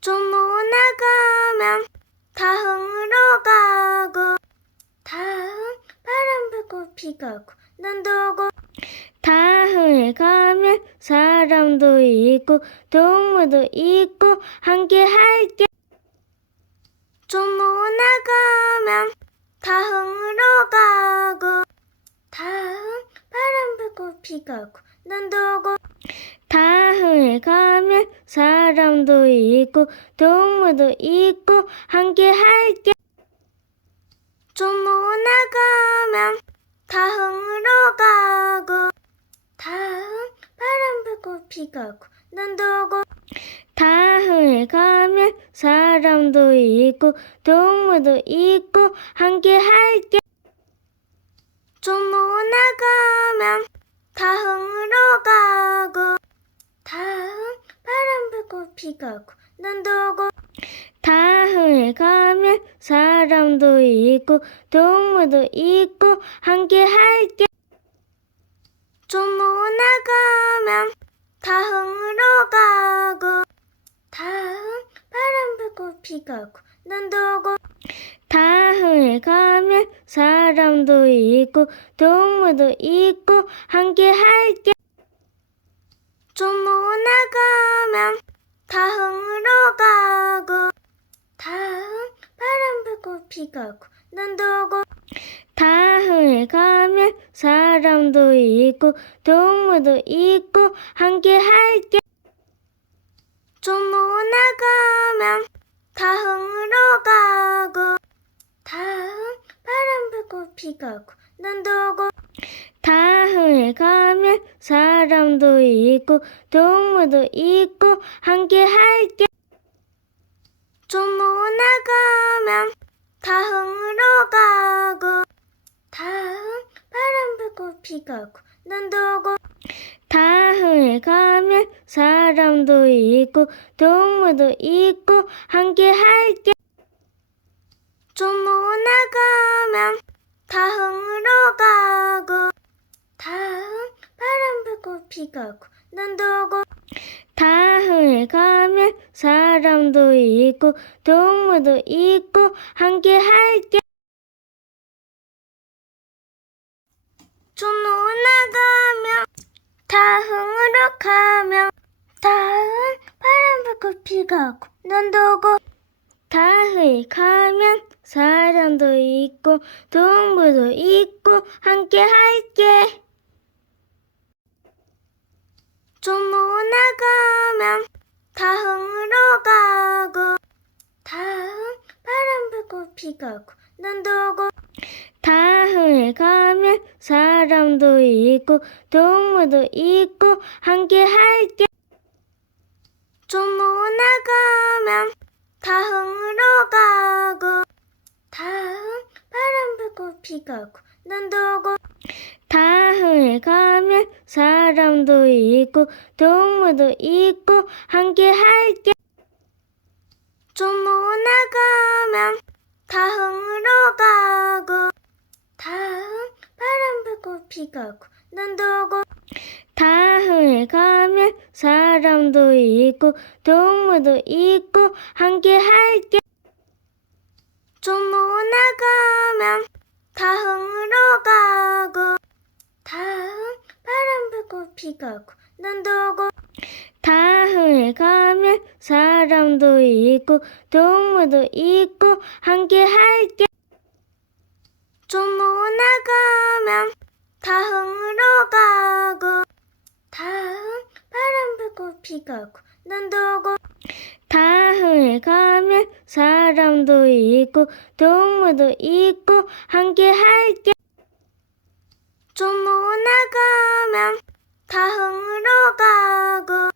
좀 오나가면 다흥으로 가고 다흥 바람 불고 비가 오고 눈도 오고 다흥에 가면 사람도 있고 동물도 있고 함께 할게 좀 오나가면 다흥으로 가고 다흥 바람 불고 비가 오고 눈도 오고 다흥에 가면 사람도 있고 동물도 있고 함께 할게 좀 오나가면 다흥으로 가고 다흥 바람 불고 비가 오고 눈도 오고 다흥에 가면 사람도 있고 동물도 있고 함께 할게 좀 오나가면 다흥으로 가고 다흥 바람 불고 비가 오고 눈도 오고 다흥에 가면 사람도 있고 동물도 있고 함께 할게 좀 오나가면 다흥으로 가고 다흥 바람 불고 비가 오고 눈도 오고 다흥에 가면 사람도 있고 동물도 있고 함께 할게 좀 오나가면 다흥으로 가고 다흥 바람 불고 비가 오고 눈도 오고 다흥에 가면 사람도 있고 동물도 있고 함께 할게 좀 오나가면 다흥으로 가고 다흥 바람 불고 비가 오고 눈도 오고 다흥에 가면 사람도 있고 동물도 있고 함께 할게 좀 오나가면 다흥으로 가고 다흥 바람 불고 비가 오고 눈도 오고 다흥에 가면 사람도 있고 동물도 있고 함께 할게 좀 오나가면 다흥으로 가고 다흥 바람 불고 비가 오고 눈도 오고 다흥에 가면 사람도 있고 동물도 있고 함께 할게 좀 오나가면 다흥으로 가면 다흥 바람 불고 비가 오고 눈도 오고 다흥에 가면 사람도 있고 동물도 있고 함께 할게 좀 오나가면 다흥으로 가고 다흥 바람 불고 비가 오고 눈도 오고 다흥에 가면 사람도 있고 동물도 있고 함께 할게 좀 오나가면 다흥으로 가고 다흥 바람 불고 비가 오고 눈도 오고 다흥에 가면 사람도 있고 동물도 있고 함께 할게 좀 오나가면 다흥으로 가고 다흥 바람 불고 비가 오고 눈도 오고 다흥에 가면 사람도 있고 동물도 있고 함께 할게 좀 오나가면 다흥으로 가고 다흥 바람 불고 비가 오고 눈도 오고 다흥에 가면 사람도 있고 동물도 있고 함께 할게 좀 오나가면 다흥으로 가고 다흥 바람 불고 비가 오고 눈도 오고 다흥에 가면 사람도 있고 동물도 있고 함께 할게 좀 오나가면 다흥으로 가고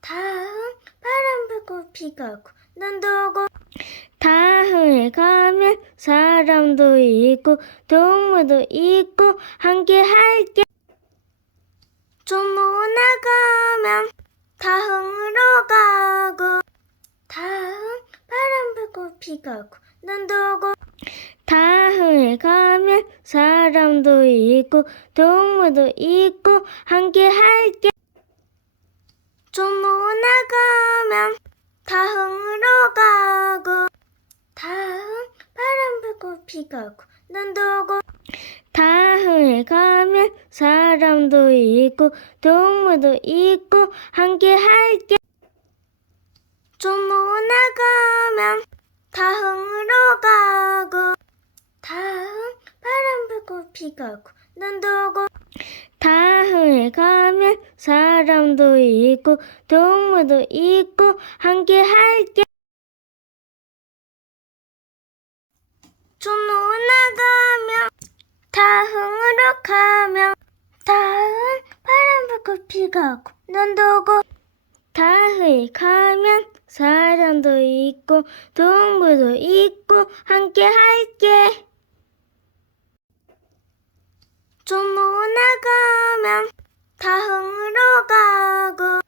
다흥 바람 불고 비가 오고 눈도 오고 다흥에 가면 사람도 있고 동물도 있고 함께 할게 좀 오나가면 다흥으로 가고 다흥 바람 불고 비가 오고 눈도 오고 다흥에 가면 사람도 있고 동물도 있고 함께 할게 좀 오나가면 다흥으로 가고 다흥 바람 불고 비가 오고 눈도 오고 다흥에 가면 사람도 있고 동물도 있고 함께 할게 좀 나가면 다흥으로 가고 다흥 바람 불고 비가 오고 눈도 오고 다흥에 가면 사람도 있고 동물도 있고 함께 할게 좀 나가면 다흥으로 가면 다흥 바람 불고 비가 오고 눈도 오고 다흥에 가면 사람도 있고 동물도 있고 함께 할게 좀 나가면 다흥으로 가고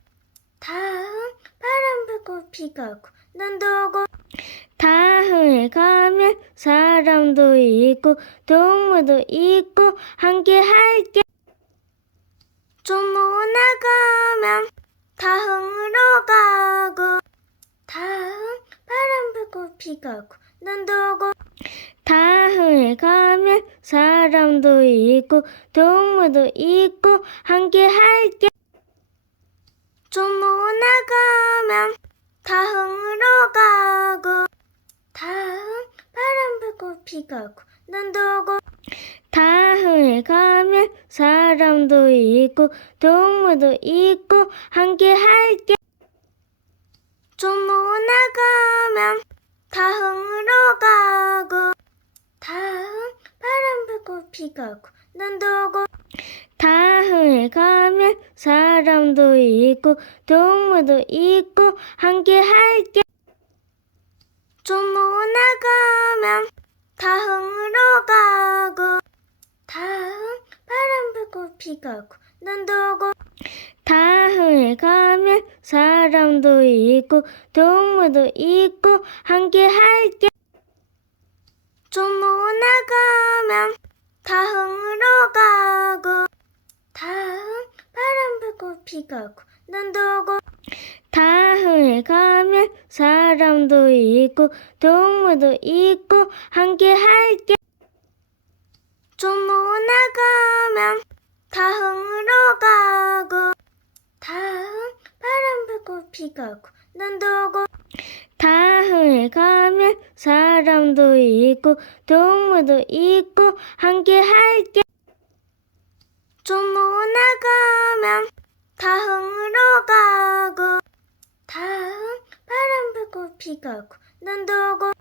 다흥 바람 불고 비가 오고 눈도 오고 다흥에 가면 사람도 있고 동물도 있고 함께 할게 좀 나가면 다흥으로 가고 다흥 바람 불고 비가 오고 눈도 오고 다흥에 가면 사람도 있고 동물도 있고 함께 할게 좀 나가면 다흥으로 가고 다흥 바람 불고 비가 오고 눈도 오고 다흥에 가면 사람도 있고 동물도 있고 함께 할게 좀 나가면 다흥으로 가고 다흥 바람 불고 비가 오고 눈도 오고 다흥에 가면 사람도 있고 동물도 있고 함께 할게 좀 나가면 다흥으로 가고 다흥 바람 불고 비가 오고 눈도 오고 다흥에 가면 사람도 있고 동물도 있고 함께 할게 좀 나가면 다흥으로 가고 다흥 바람 불고 비가 오고 눈도 오고 다흥에 가면 사람도 있고 동물도 있고 함께 할게 좀 나가면 다흥으로 가고 다흥 바람 불고 비가 오고 눈도 오고 다흥에 가면 사람도 있고 동물도 있고 함께 할게 좀 나가면 다흥으로 가고 다흥 바람 불고 비가 오고 눈도 오고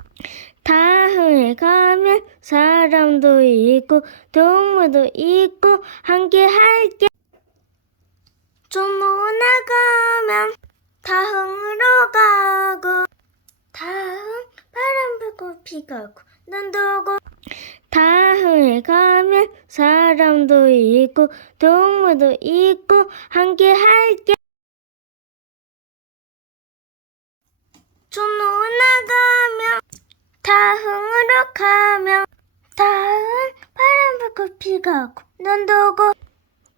다흥에 가면 사람도 있고 동물도 있고 함께 할게 좀 나가면 다흥으로 가고 다흥 바람 불고 비가 오고 눈도 오고 다흥에 가면 사람도 있고 동물도 있고 함께 할게 좀 나가면 다흥으로 가면 다흥 바람 불고 비가 오고 눈도 오고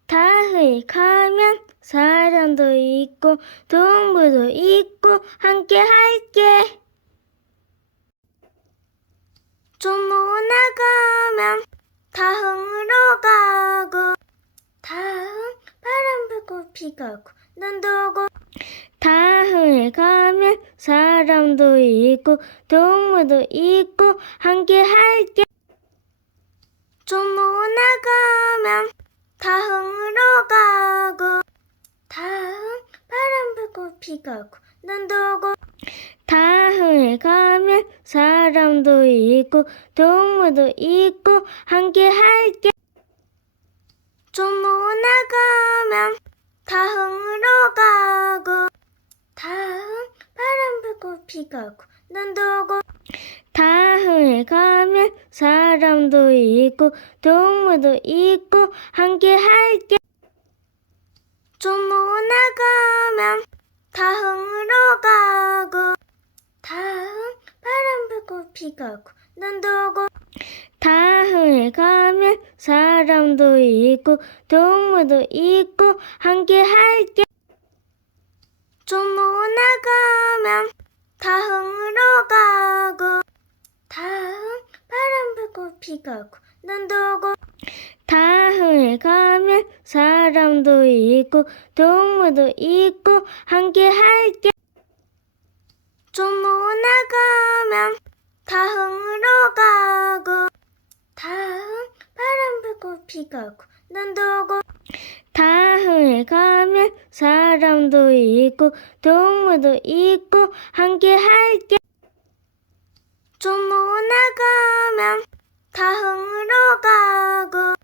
다흥에 가면 사람도 있고 동물도 있고 함께 할게 좀 나가면 다흥으로 가고 다흥 바람 불고 비가 오고 눈도 오고 다흥에 가면 사람도 있고 동물도 있고 함께 할게 좀 나가면 다흥으로 가고 다흥 바람 불고 비가 오고 눈도 오고 다흥에 가면 사람도 있고 동물도 있고 함께 할게 좀 나가면 다흥으로 가고 다흥 바람 불고 비가 오고 눈도 오고 다흥에 가면 사람도 있고 동물도 있고 함께 할게 좀 나가면 다흥으로 가고 다흥 바람 불고 비가 오고 눈도 오고 다흥에 가면 사람도 있고 동물도 있고 함께 할게 좀 나가면 다흥으로 가고 다흥 바람 불고 비가 오고 눈도 오고 다흥에 가면 사람도 있고 동물도 있고 함께 할게 종로 나가면 다흥으로 가고 다흥 바람 불고 비가 오고 눈도 오고 다흥에 가면 사람도 있고 동물도 있고 함께 할게 종로 나가면 다흥으로 가고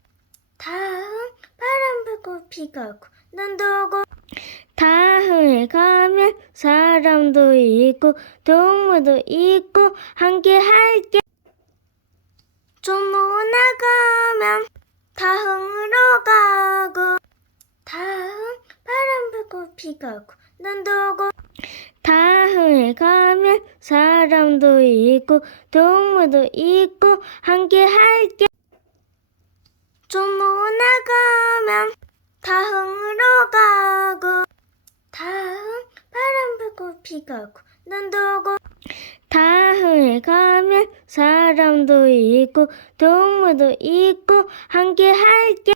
다흥 바람 불고 비가 오고 눈도 오고 다흥에 가면 사람도 있고 동물도 있고 함께 할게 종로 나가면 다흥으로 가고 다흥 바람 불고 비가 오고 눈도 오고 다흥에 가면 사람도 있고 동물도 있고 함께 할게 종로 나가면 다흥으로 가고 다흥 바람 불고 비가 오고 눈도 오고 다흥에 가면 사람도 있고 동물도 있고 함께 할게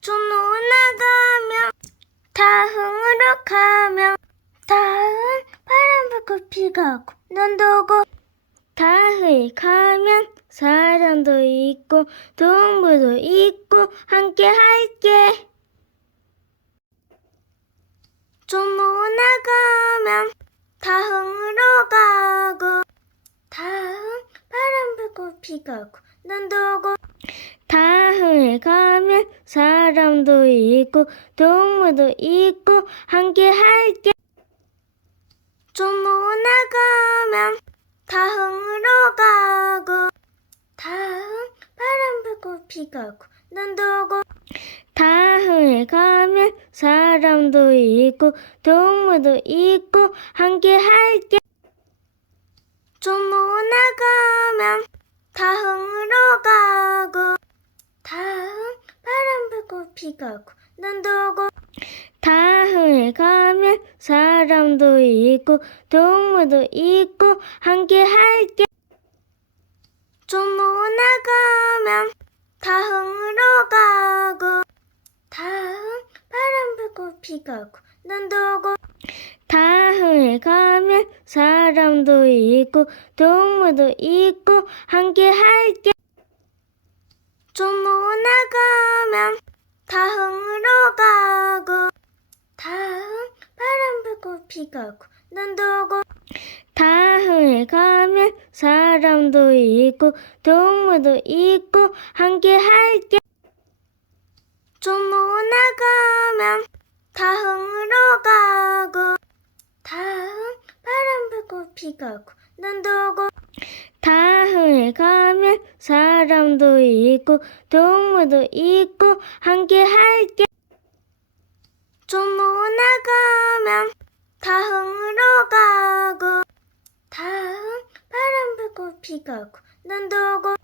종로 나가면 다흥으로 가면 다흥 바람 불고 비가 오고 눈도 오고 다흥에 가면 사람도 있고 동물도 있고 함께 할게 종로 나가면 다흥으로 가고 다흥 바람 불고 비가 오고 눈도 오고 다흥에 가면 사람도 있고 동물도 있고 함께 할게 종로 나가면 다흥으로 가고 다흥 바람 불고 비가 오고 눈도 오고 다흥에 가면 사람도 있고 동물도 있고 함께 할게 종로 나가면 다흥으로 가고 다흥 바람 불고 비가 오고 눈도 오고 다흥에 가면 사람도 있고 동물도 있고 함께 할게 종로 나가면 다흥으로 가고 다흥 바람 불고 비가 오고 눈도 오고 다흥에 가면 사람도 있고 동물도 있고 함께 할게 종로 나가면 다흥으로 가고 다흥 바람 불고 비가 오고 눈도 오고 다흥에 가면 사람도 있고 동물도 있고 함께 할게 종로 나가면 다흥으로 가고 다흥 바람 불고 비가 오고 눈도 오고 다흥에 가면 사람도 있고 동물도 있고 함께 할게 종로 나가면 다흥으로 가고 다흥 바람 불고 비가 오고 눈도 오고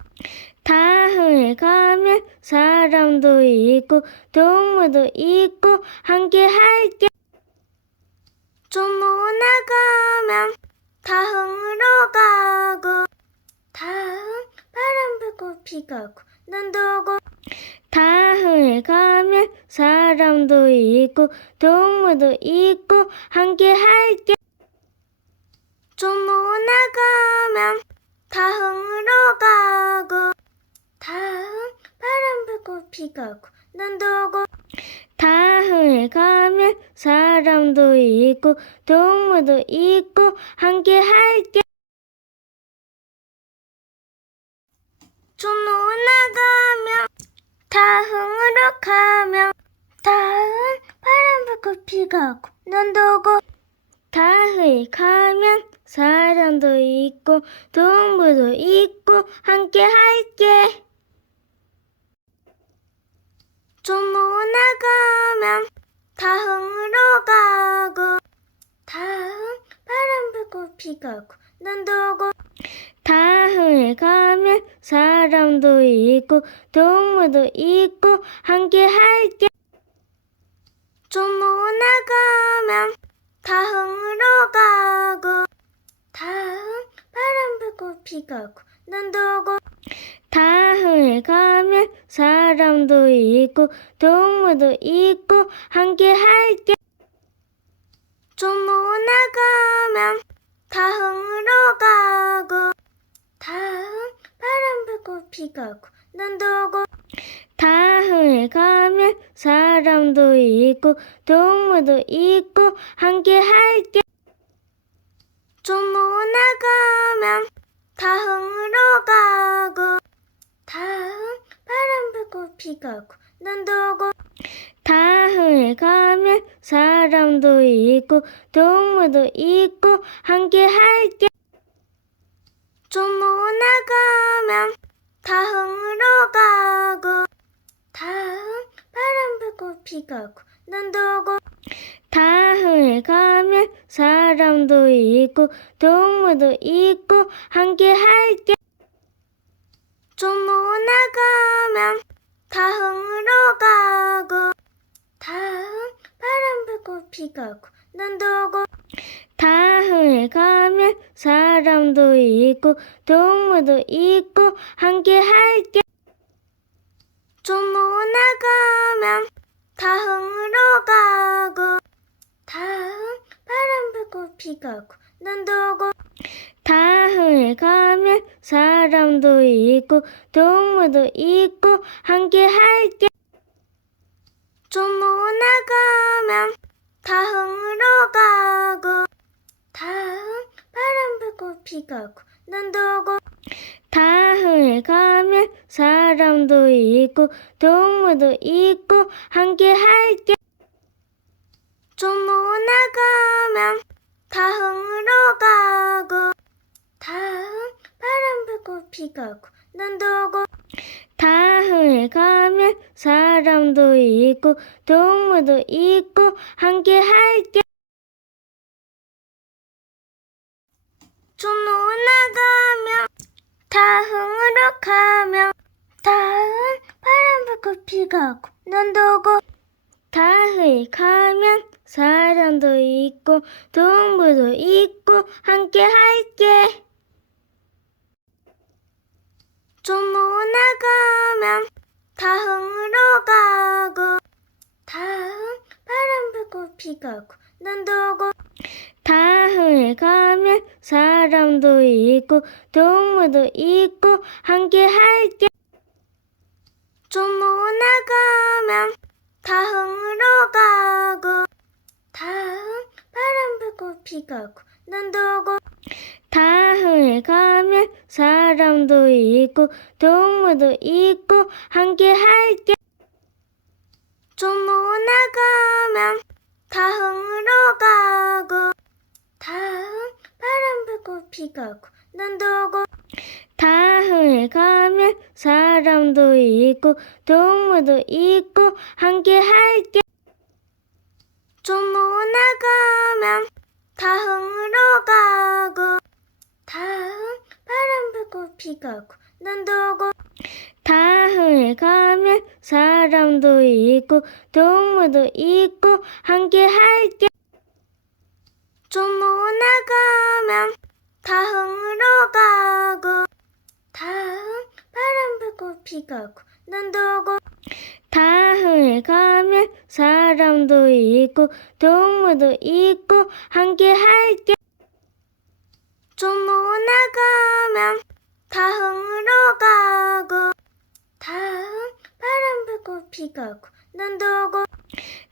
다흥에 가면 사람도 있고 동물도 있고 함께 할게 종로 나가면 다흥으로 가고 다흥 바람 불고 비가 오고 눈도 오고 다흥에 가면 사람도 있고 동물도 있고 함께 할게 종로 나가면 다흥으로 가고 다흥 바람 불고 비가 오고 눈도 오고 다흥에 가면 사람도 있고 동물도 있고 함께 할게 종로 나가면 다흥으로 가면 다흥 바람 불고 비가 오고 눈도 오고 다흥에 가면 사람도 있고 동물도 있고 함께 할게 종로 나가면 다흥으로 가고 다흥 바람 불고 비가 오고 눈도 오고 다흥에 가면 사람도 있고 동물도 있고 함께 할게 종로 나가면 비가 오고 눈도 오고 다음에 가면 사람도 있고 동물도 있고 함께 할게 좀 올라가면 다음으로 가고 다음 바람 불고 비가 오고 눈도 오고 다음에 가면 사람도 있고 동물도 있고 함께 할게 좀 올라가면 다음으로 가고 다음 바람 불고 비가 오고 눈도 오고 다음에 가면 사람도 있고 동물도 있고 함께 할게 좀 올라가면 다음으로 가고 다음 바람 불고 비가 오고 눈도 오고 다음에 가면 사람도 있고 동물도 있고 함께 할게 좀 올라가면 다음으로 가고 다음 바람 불고 비가 오고 눈도 오고 다음에 가면 사람도 있고 동물도 있고 함께 할게 좀 올라가면 다음으로 가고 다음 바람 불고 비가 오고 눈도 오고 다음에 가면 사람도 있고 동물도 있고 함께 할게 좀 올라가면 다음으로 가고 다음 바람 불고 비가 오고 눈도 오고 다음에 가면 사람도 있고 동물도 있고 함께 할게 좀 올라가면 다음으로 가고 다음 바람 불고 비가 오고 눈도 오고 다음에 가면 사람도 있고 동물도 있고 함께 할게 좀 올라가면 다음으로 가면 다음 바람 불고 비가 오고 눈도 오고 다음에 가면 사람도 있고 동물도 있고 함께 할게 좀 올라가면 다음으로 가고 다음 바람 불고 비가 오고 눈도 오고 다음에 가면 사람도 있고 동물도 있고 함께 할게 좀 올라가면 다음으로 가고 다음 바람 불고 비가 오고 눈도 오고 다음에 가면 사람도 있고 동물도 있고 함께 할게 좀 올라가면 다음으로 가고 다음 바람 불고 비가 오고 눈도 오고 다음에 가면 사람도 있고 동물도 있고 함께 할게 좀 올라가면 다음으로 가고 다음 바람 불고 비가 오고 눈도 오고 다음에 가면 사람도 있고 동물도 있고 함께 할게 좀 올라가면 다음으로 가고 다음 바람 불고 비가 오고 눈도 오고 다음에 가면 사람도 있고 동물도 있고 함께 할게 좀 올라가면 다음으로 가고 다음 바람 불고 비가 오고 눈도 오고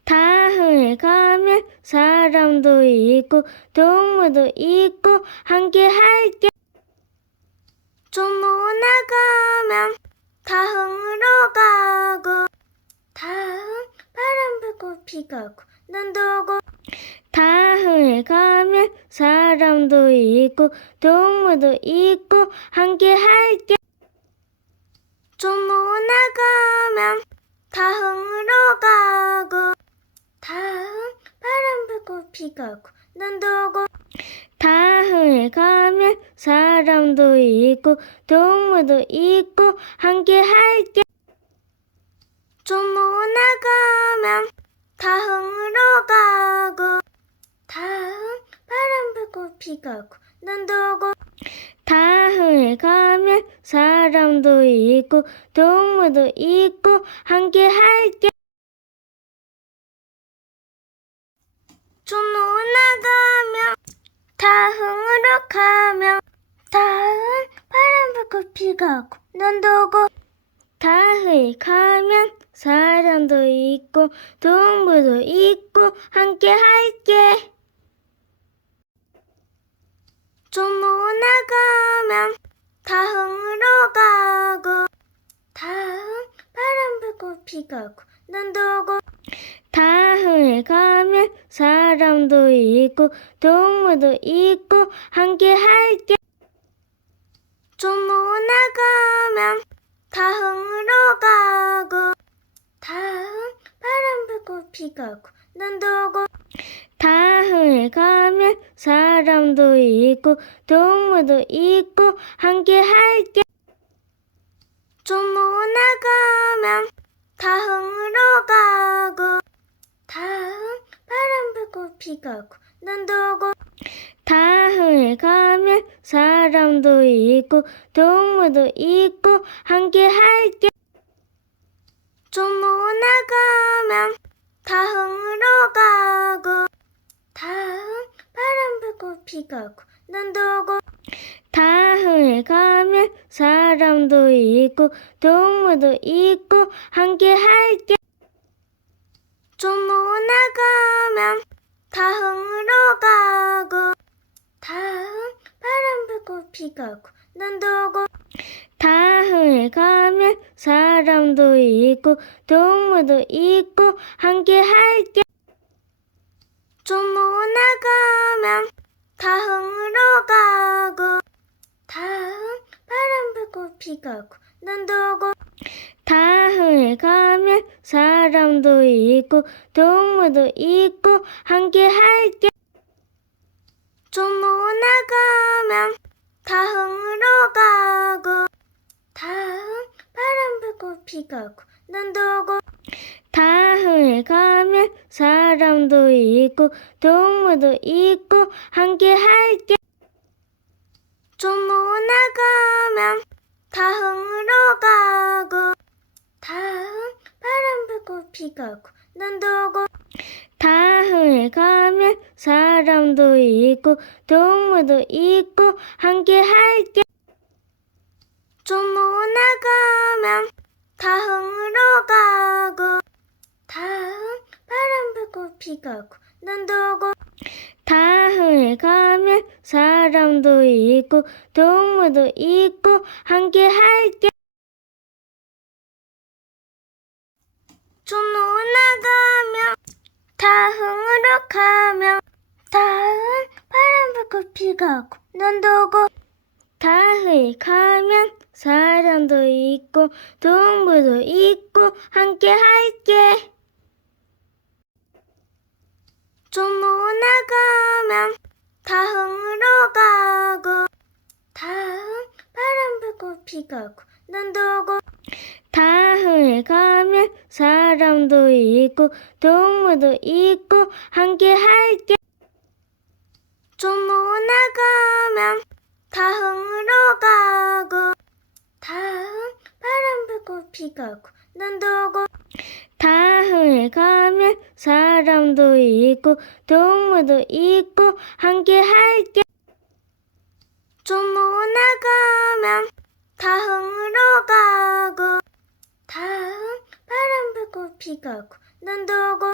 다음에 가면 사람도 있고 동물도 있고 함께 할게 좀 올라가면 다음으로 가고 다음 바람 불고 비가 오고 눈도 오고 다음에 가면 사람도 있고 동물도 있고 함께 할게 좀 올라가면 다음으로 가고 다음 바람 불고 비가 오고 눈도 오고 다음에 가면 사람도 있고 동물도 있고 함께 할게 좀 올라가면 다음으로 가고 다음 바람 불고 비가 오고 눈도 오고 다음에 가면 사람도 있고 동물도 있고 함께 할게. 좀 올라가면 다음으로 가면 다음 바람 불고 비가 오고 눈도 오고 다음에 가면 사람도 있고 동물도 있고 함께 할게. 좀 올라가면 다음으로 가고 다음 바람 불고 비가 오고 눈도 오고 다음에 가면 사람도 있고 동물도 있고 함께 할게. 좀 올라가면 다음으로 가고 다음 바람 불고 비가 오고 눈도 오고 다음에 가면 사람도 있고 동물도 있고 함께 할게. 좀 올라가면 다음으로 가고 다음 바람 불고 비가 오고 눈도 오고 다음에 가면 사람도 있고 동물도 있고 함께 할게. 좀 올라가면 다음으로 가고 다음 바람 불고 비가 오고 눈도 오고 다음에 가면 사람도 있고 동물도 있고 함께 할게. 좀 올라가면 다음으로 가고 다음 바람 불고 비가 오고 눈도 오고 다음에 가면 사람도 있고 동물도 있고 함께 할게. 좀 올라가면 다음으로 가고 다음 바람 불고 비가 오고 눈도 오고 다음에 가면 사람도 있고 동물도 있고 함께 할게. 좀 올라가면 다음으로 가고 다음 바람 불고 비가 오고 눈도 오고 다음에 가면 사람도 있고 동물도 있고 함께 할게. 좀 올라가면 다음으로 가고 다음 바람 불고 비가 오고 눈도 오고 다음에 가면 사람도 있고 동물도 있고 함께 할게. 좀 올라가면 다음으로 가고 다음 바람 불고 비가 오고 눈도 오고 다음에 가면 사람도 있고 동물도 있고 함께 할게. 좀 올라가면 다음으로 가면 다음 바람 불고 비가 오고 눈도 오고 다음에 가면 사람도 있고 동물도 있고 함께 할게. 좀 올라가면 다음으로 가고 다음 바람 불고 비가 오고 눈도 오고 다음에 가면 사람도 있고 동물도 있고 함께 할게. 좀 올라가면 다음으로 가고 다음 바람 불고 비가 오고 눈도 오고 다음에 가면 사람도 있고 동물도 있고 함께 할게. 좀 올라가면 다음으로 가고 다음 바람 불고 비가 오고 눈도 오고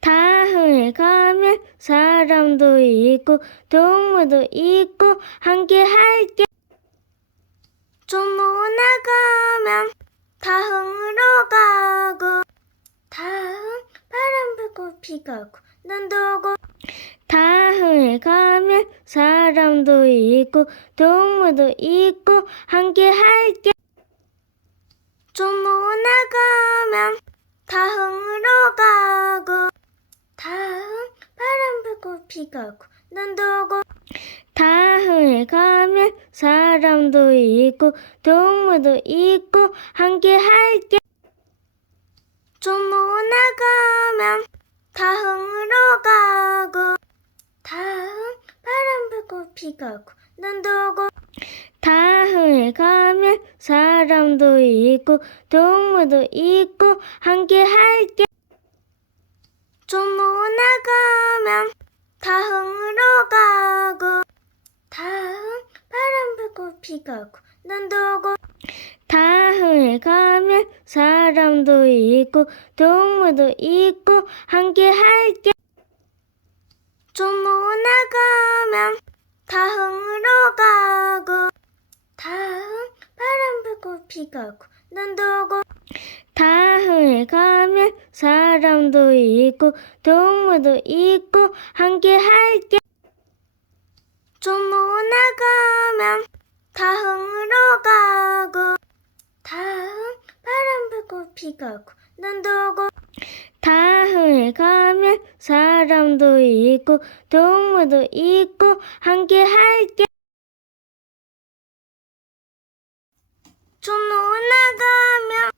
다음에 가면 사람도 있고 동물도 있고 함께 할게. 좀 올라가면 다음으로 가고 다음 바람 불고 비가 오고 눈도 오고 다음에 가면 사람도 있고 동물도 있고 함께 할게. 좀 올라가면 다음으로 가고 다음 바람 불고 비가 오고 눈도 오고 다음에 가면 사람도 있고 동물도 있고 함께 할게. 좀 올라가면 다음으로 가고 다음 바람 불고 비가 오고 눈도 오고 다음에 가면 사람도 있고 동물도 있고 함께 할게. 좀 올라가면 다음으로 가고 다음 바람 불고 비가 오고 눈도 오고 다음에 가면 사람도 있고 동물도 있고 함께 할게. 좀 올라가면 다음으로 가고 다음 바람 불고 비가 오고 눈도 오고 다음에 가면 사람도 있고 동물도 있고 함께 할게. 좀 올라가면 다음으로 가고 다음 바람 불고 비가 오고 눈도 오고 다음에 가면 사람도 있고 동물도 있고 함께 할게. 좀 올라가면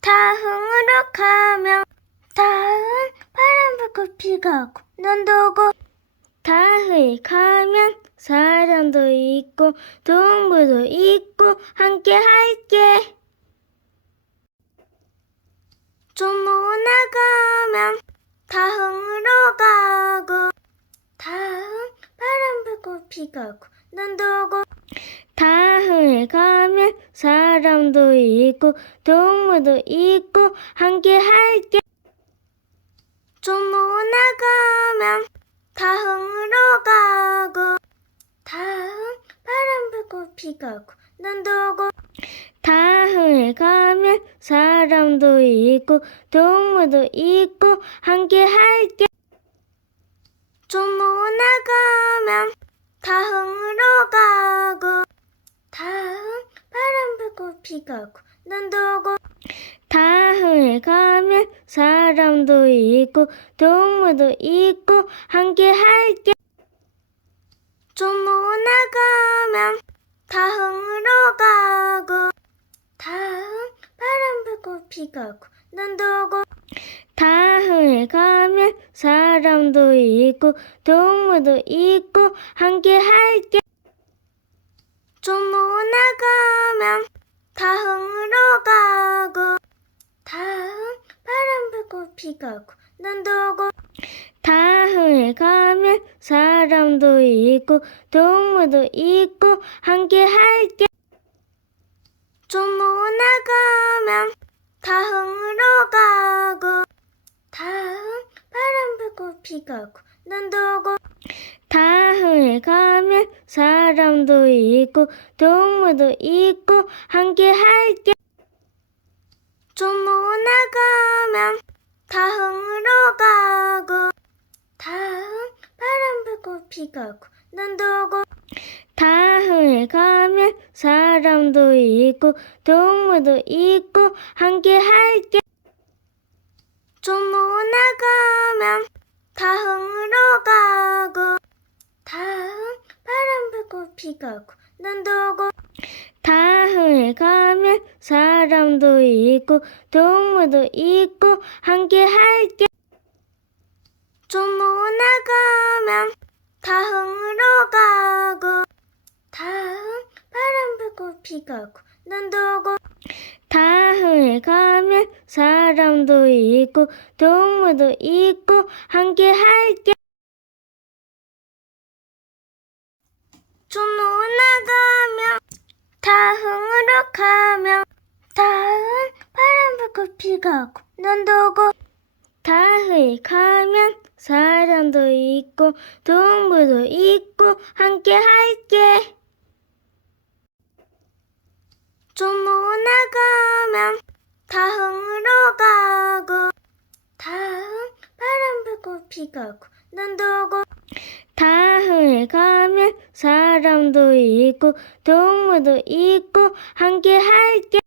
다음으로 가면 다음 바람 불고 비가 오고 눈도 오고 다음에 가면 사람도 있고 동물도 있고 함께 할게. 좀 올라가면 다음으로 가고 다음 바람 불고 비가 오고 눈도 오고 다음에 가면 사람도 있고 동물도 있고 함께 할게. 좀 올라가면 다음으로 가고 다음 바람 불고 비가 오고 눈도 오고 다음에 가면 사람도 있고 동물도 있고 함께 할게. 좀 올라가면 다음으로 가고 다음 바람 불고 비가 오고 눈도 오고 다음에 가면 사람도 있고 동물도 있고 함께 할게. 좀 올라가면 다음으로 가고 다음 바람 불고 비가 오고 눈도 오고 다음에 가면 사람도 있고 동물도 있고 함께 할게. 좀 올라가면 다음으로 가고 다음 바람 불고 비가 오고 눈도 오고 다음에 가면 사람도 있고 동물도 있고 함께 할게. 좀 올라가면 다음으로 가고 다음 바람 불고 비가 오고 눈도 오고 다음에 가면 사람도 있고 동물도 있고 함께 할게. 좀 올라가면 다음으로 가고 다음 바람 불고 비가 오고 눈도 오고 다음에 가면 사람도 있고 동물도 있고 함께 할게. 좀 올라가면 다음으로 가고 다음 바람 불고 비가 오고 눈도 오고 다음에 가면 사람도 있고 동물도 있고 함께 할게. 좀 올라가면 다음으로 가고 다음 바람 불고 비가 오고 눈도 오고 다음에 가면 사람도 있고 동물도 있고 함께 할게. 좀 올라가면 다음으로 가면 다음 바람 불고 비가 오고 눈도 오고 다음에 가면 사람도 있고 동물도 있고 함께 할게. 좀 올라가면 다음으로 가고 다음 바람 불고 비가 오고 눈도 오고 다음에 가면 사람도 있고 동물도 있고 함께 할게.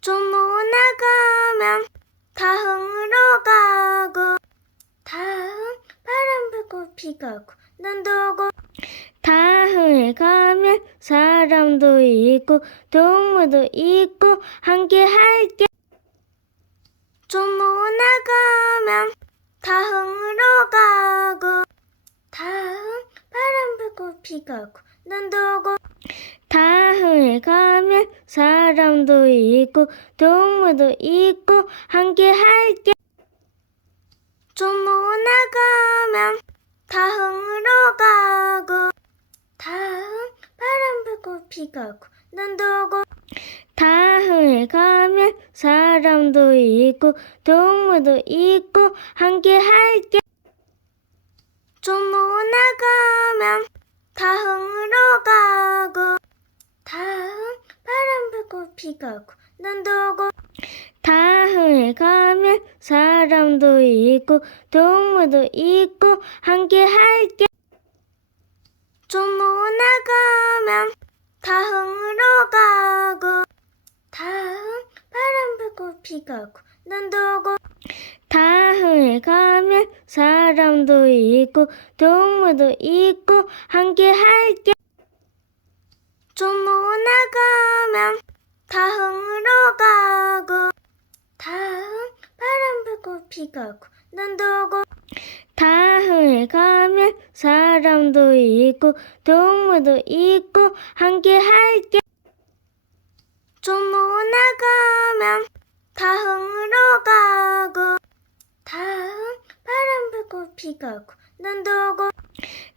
좀 올라가면 다음으로 가고 다음 바람 불고 비가 오고 눈도 오고 다음에 가면 사람도 있고 동물도 있고 함께 할게. 좀 올라가면 다음으로 가고 다음 바람 불고 비가 오고 눈도 오고 다흥에 가면 사람도 있고 동물도 있고 함께 할게. 종로 나가면 다흥으로 가고 다흥 바람 불고 비가 오고 눈도 오고 다흥에 가면 사람도 있고 동물도 있고 함께 할게. 종로 나가면 다흥으로 가고 다흥 바람 불고 비가 오고 눈도 오고 다흥에 가면 사람도 있고 동물도 있고 함께 할게. 종로 나가면 다흥으로 가고 다흥 바람 불고 비가 오고 눈도 오고 다흥에 가면 사람도 있고 동물도 있고 함께 할게. 종로 나가면 다흥으로 가고 다흥 바람 불고 비가 오고 눈도 오고 다흥에 가면 사람도 있고 동물도 있고 함께 할게. 종로 나가면 다흥으로 가고 다흥 바람 불고 비가 오고 눈도 오고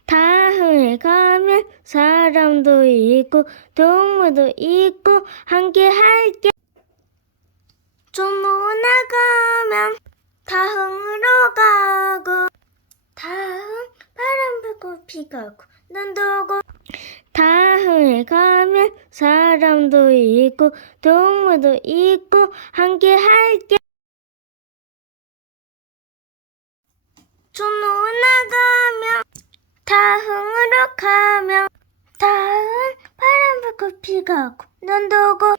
다흥에 가면 사람도 있고 동물도 있고 함께 할게. 종로 나가면 다흥으로 가고 다흥 바람 불고 비가 오고 눈도 오고 다흥에 가면 사람도 있고 동물도 있고 함께 할게. 종로 나가면 다흥으로 가면 다흥 바람 불고 비가 오고 눈도 오고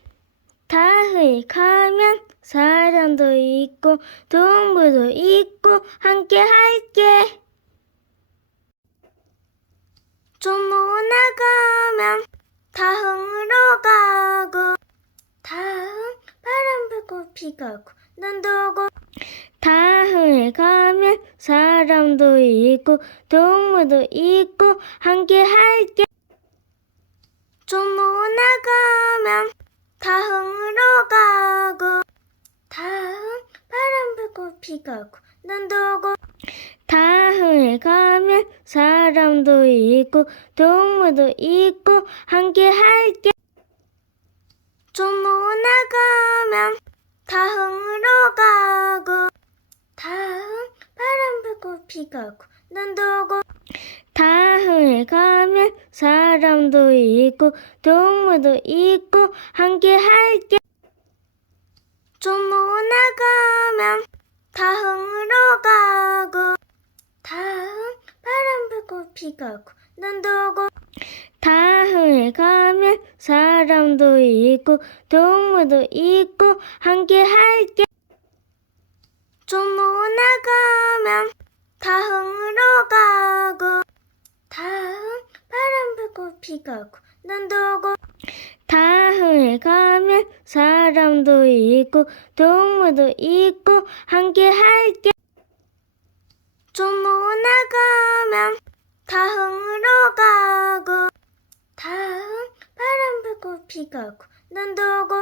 다흥에 가면 사람도 있고 동물도 있고 함께 할게. 종로 나가면 다흥으로 가고 다흥 바람 불고 비가 오고 눈도 오고 다흥에 가면 사람도 있고 동물도 있고 함께 할게. 종로 나가면 다흥으로 가고 다흥 바람 불고 비가 오고 눈도 오고 다흥에 가면 사람도 있고 동물도 있고 함께 할게. 종로 나가면 다흥으로 가고 다흥 바람 불고 비가 오고 눈도 오고 다흥에 가면 사람도 있고 동물도 있고 함께 할게. 종로 나가면 다흥으로 가고 다흥 바람 불고 비가 오고 눈도 오고 다흥에 가면 사람도 있고 동물도 있고 함께 할게. 종로 나가면 다흥으로 가고 다흥 바람 불고 비가 오고 눈도 오고 다흥에 가면 사람도 있고 동물도 있고 함께 할게. 종로 나가면 다흥으로 가고 다흥 바람 불고 비가 오고 눈도 오고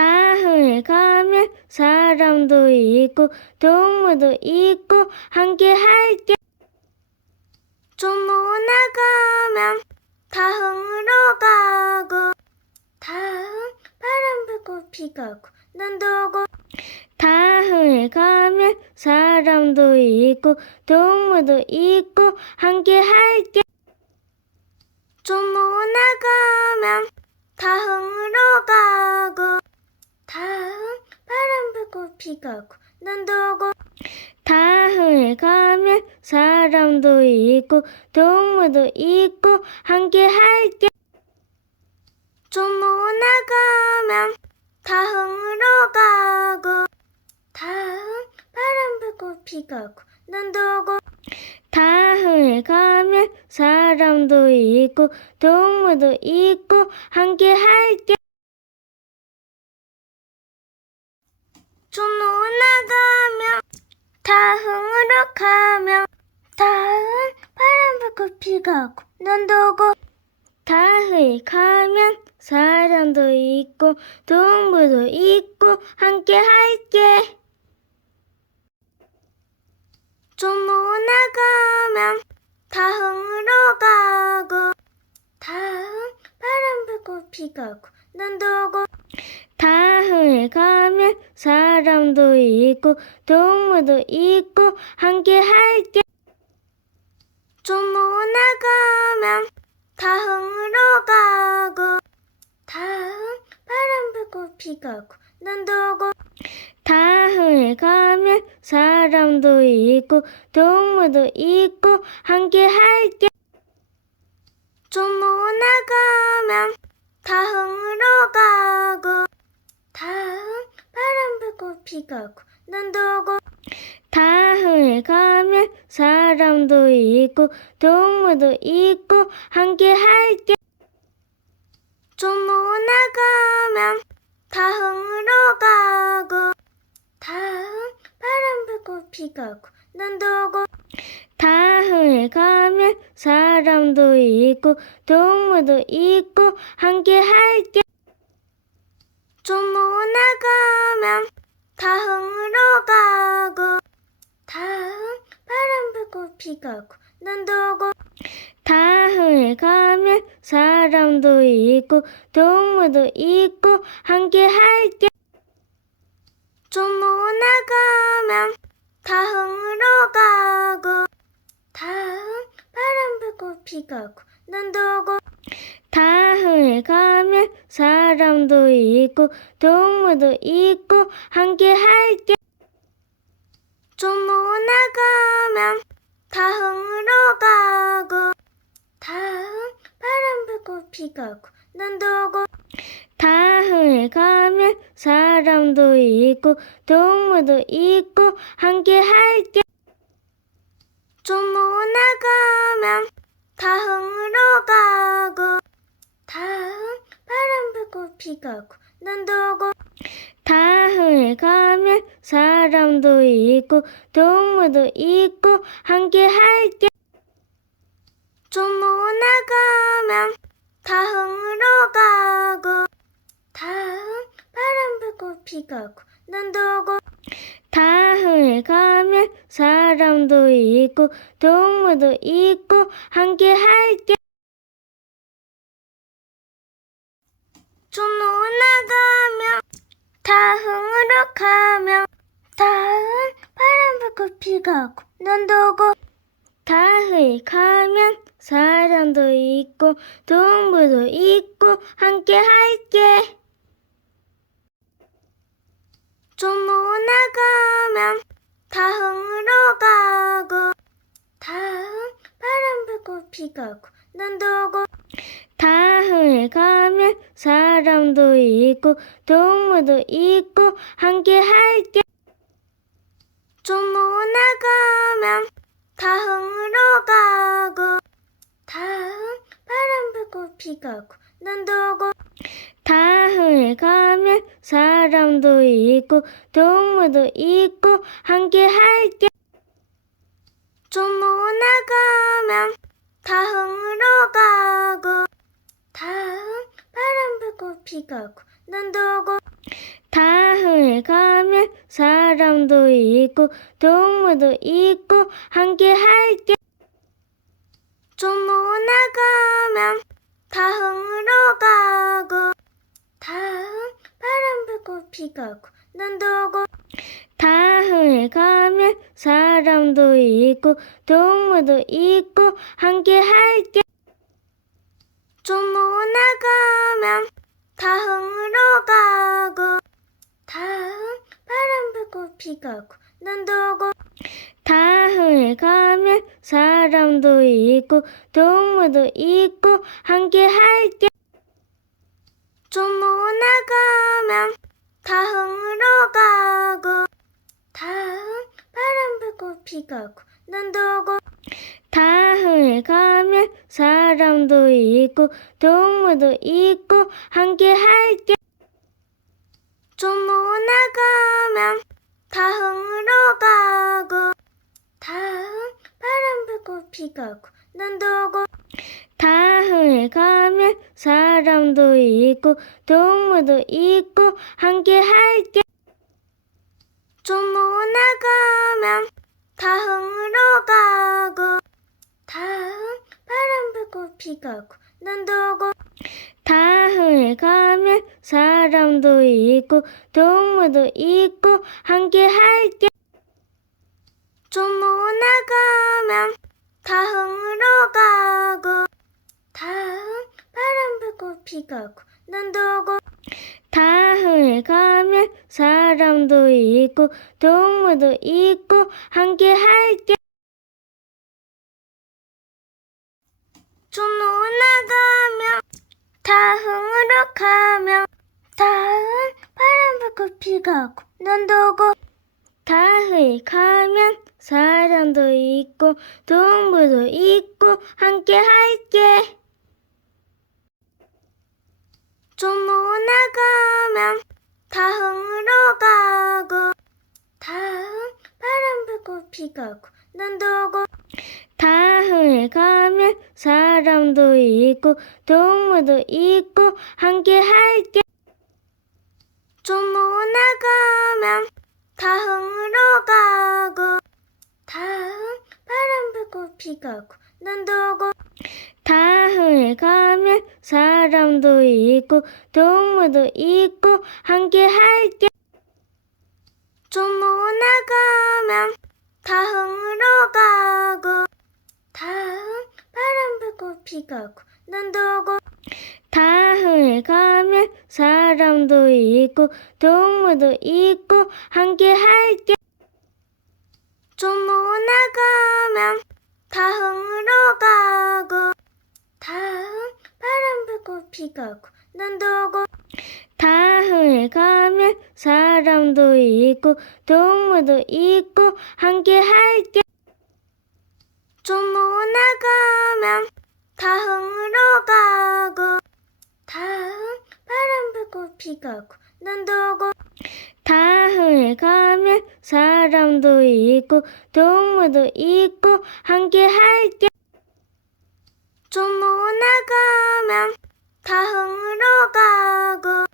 다흥에 가면 사람도 있고 동물도 있고 함께 할게. 종로 나가면 다흥으로 가고 다흥 바람 불고 비가 오고 눈도 오고 다흥에 가면 사람도 있고 동물도 있고 함께 할게. 종로 나가면 다흥으로 가고 다흥 바람 불고 비가 오고 눈도 오고 다흥에 가면 사람도 있고 동물도 있고 함께 할게. 종로 나가면 다흥으로 가고 다흥 바람 불고 비가 오고 눈도 오고 다흥에 가면 사람도 있고 동물도 있고 함께 할게. 종로 나가면 다흥으로 가면 다흥 바람 불고 비가 오고 눈도 오고 다을 가면 사람도 있고 동물도 있고 함께 할게. 좀 올라가면 다흥으로 가고 다흥 바람 불고 비가 오고 눈도 오고 다흥에 가면 사람도 있고 동물도 있고 함께 할게. 좀 올라가면 다흥으로 가고 다흥 바람 불고 비가 오고 눈도 오고 다흥에 가면 사람도 있고 동물도 있고 함께 할게. 좀 올라가면 다흥으로 가고 다흥 바람 불고 비가 오고 눈도 오고 다흥에 가면 사람도 있고 동물도 있고 함께 할게. 좀 올라가면 다흥으로 가고 다흥 바람 불고 비가 오고 눈도 오고 다흥에 가면 사람도 있고 동물도 있고 함께 할게. 좀 올라가면 다흥으로 가고 다흥 바람 불고 비가 오고 눈도 오고 다흥에 가면 사람도 있고 동물도 있고 함께 할게. 좀 올라가면 다흥으로 가고 다흥 바람 불고 비가 오고 눈도 오고 다흥에 가면 사람도 있고 동물도 있고 함께 할게. 좀 올라가면 다흥으로 가고 다흥 바람 불고 비가 오고 눈도 오고 다흥에 가면 사람도 있고 동물도 있고 함께 할게. 좀 올라가면 다흥으로 가고 다흥 바람 불고 비가 오고 눈도 오고 다흥에 가면 사람도 있고 동물도 있고 함께 할게. 좀 올라가면 다흥으로 가고 다흥 바람 불고 비가 오고 눈도 오고 다흥에 가면 사람도 있고 동물도 있고 함께 할게. 좀 올라가면 다흥으로 가면 다흥 바람 불고 비가 오고 눈도 오고 다흥에 가면 사람도 있고 동물도 있고 함께 할게. 좀 올라가면 다흥으로 가고 다흥 바람 불고 비가 오고 눈도 오고 다흥에 가면 사람도 있고 동물도 있고 함께 할게. 좀 올라가면 다흥으로 가고 다흥 바람 불고 비가 오고 눈도 오고 다흥에 가면 사람도 있고 동물도 있고 함께 할게. 좀 올라가면 다흥으로 가고 다흥 바람 불고 비가 오고 눈도 오고 다흥에 가면 사람도 있고 동물도 있고 함께 할게. 좀 올라가면 다흥으로 가고 다흥 바람 불고 비가 오고 눈도 오고 다흥에 가면 사람도 있고 동물도 있고 함께 할게. 좀 올라가면 다흥으로 가고 다흥 바람 불고 비가 오고 눈도 오고 다흥에 가면 사람도 있고 동물도 있고 함께 할게. 좀 올라가면 다흥으로 가고 다흥 바람 불고 비가 오고 눈도 오고 다흥에 가면 사람도 있고 동물도 있고 함께 할게. 좀 올라가면 다흥으로 가고 다흥 바람 불고 비가 오고 눈도 오고 다음에 가면 사람도 있고 동물도 있고 함께 할게. 좀 올라가면 다음으로 가고 다음 바람 불고 비가 오고 눈도 오고 다음에 가면 사람도 있고 동물도 있고 함께 할게. 좀 올라가면 다음으로 가고 다음 바람 불고 비가 오고 눈도 오고 다음에 가면 사람도 있고 동물도 있고 함께 할게. 좀 올라가면 다음으로 가면 다음 바람 불고 비가 오고 눈도 오고 다음에 가면 사람도 있고 동물도 있고 함께 할게. 좀 올라가면 다음으로 가고 다음 바람 불고 비가 오고 눈도 오고 다음에 가면 사람도 있고 동물도 있고 함께 할게. 좀 올라가면 다음으로 가고 다음 바람 불고 비가 오고 눈도 오고 다음에 가면 사람도 있고 동물도 있고 함께 할게. 좀 올라가면 다음으로 가고 다음 바람 불고 비가 오고 눈도 오고 다음에 가면 사람도 있고 동물도 있고 함께 할게. 좀 올라가면 다음으로 가고 다음 바람 불고 비가 오고 눈도 오고 다음에 가면 사람도 있고 동물도 있고 함께 할게. 좀 올라가면 다음으로 가고 다음 바람 불고 비가 오고 눈도 오고 다음에 가면 사람도 있고 동물도 있고 함께 할게. 좀 올라가면 다음으로 가고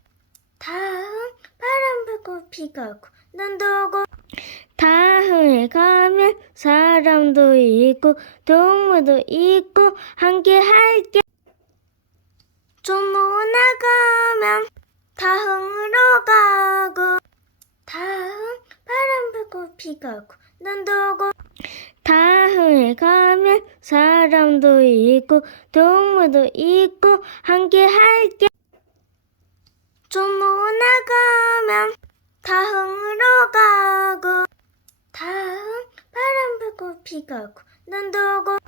다음 바람 불고 비가 오고 눈도 오고 다음에 가면 사람도 있고 동물도 있고 함께 할게. 좀 올라가면 다음으로 가고 다음 바람 불고 비가 오고 눈도 오고 다음에 가면 사람도 있고 동물도 있고 함께 할게. 좀 올라가면 다음으로 가고 다음 바람 불고 비가 오고 눈도 오고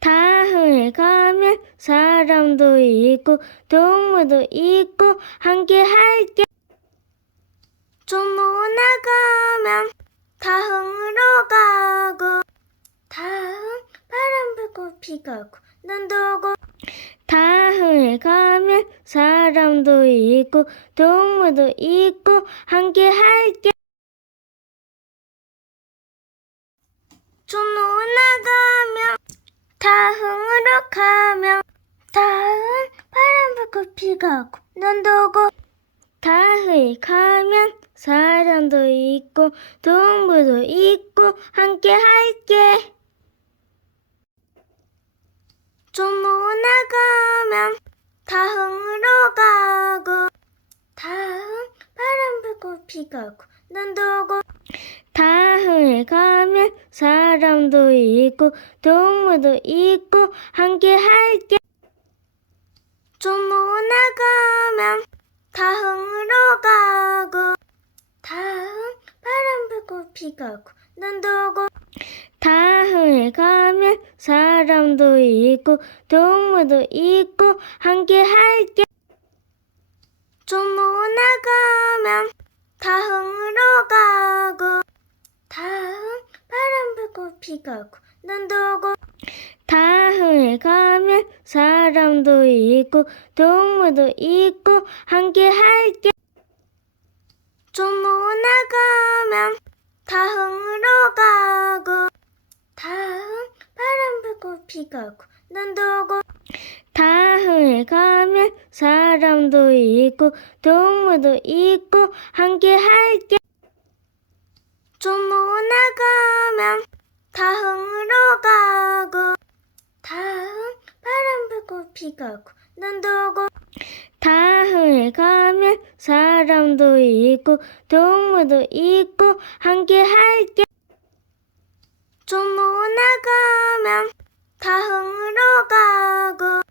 다음에 가면 사람도 있고 동물도 있고 함께 할게. 좀 올라가면 다음으로 가고 다음 바람 불고 비가 오고 눈도 오고 다음에 가면 사람도 있고 동물도 있고 함께 할게. 좀 올라가면 다음으로 가면 다음 바람 불고 비가 오고 눈도 오고 다음에 가면 사람도 있고 동물도 있고 함께 할게. 좀 올라가면 다음으로 가고 다음 바람 불고 비가 오고 눈도 오고 다음에 가면 사람도 있고 동물도 있고 함께 할게. 좀 올라가면 다음으로 가고 다음 바람 불고 비가 오고 눈도 오고 다음에 가면 사람도 있고 동물도 있고 함께 할게. 좀 올라가면 다음으로 가고 다음 바람 불고 비가 오고 눈도 오고 다음에 가면 사람도 있고 동물도 있고 함께 할게. 좀 올라가면 다음으로 가고 다음 바람 불고 비가 오고 눈도 오고 다흥에 가면 사람도 있고 동물도 있고 함께 할게. 종로 나가면 다흥으로 가고 다흥 바람 불고 비가 오고 눈도 오고 다흥에 가면 사람도 있고 동물도 있고 함께 할게. 종로 나가면 다흥으로 가고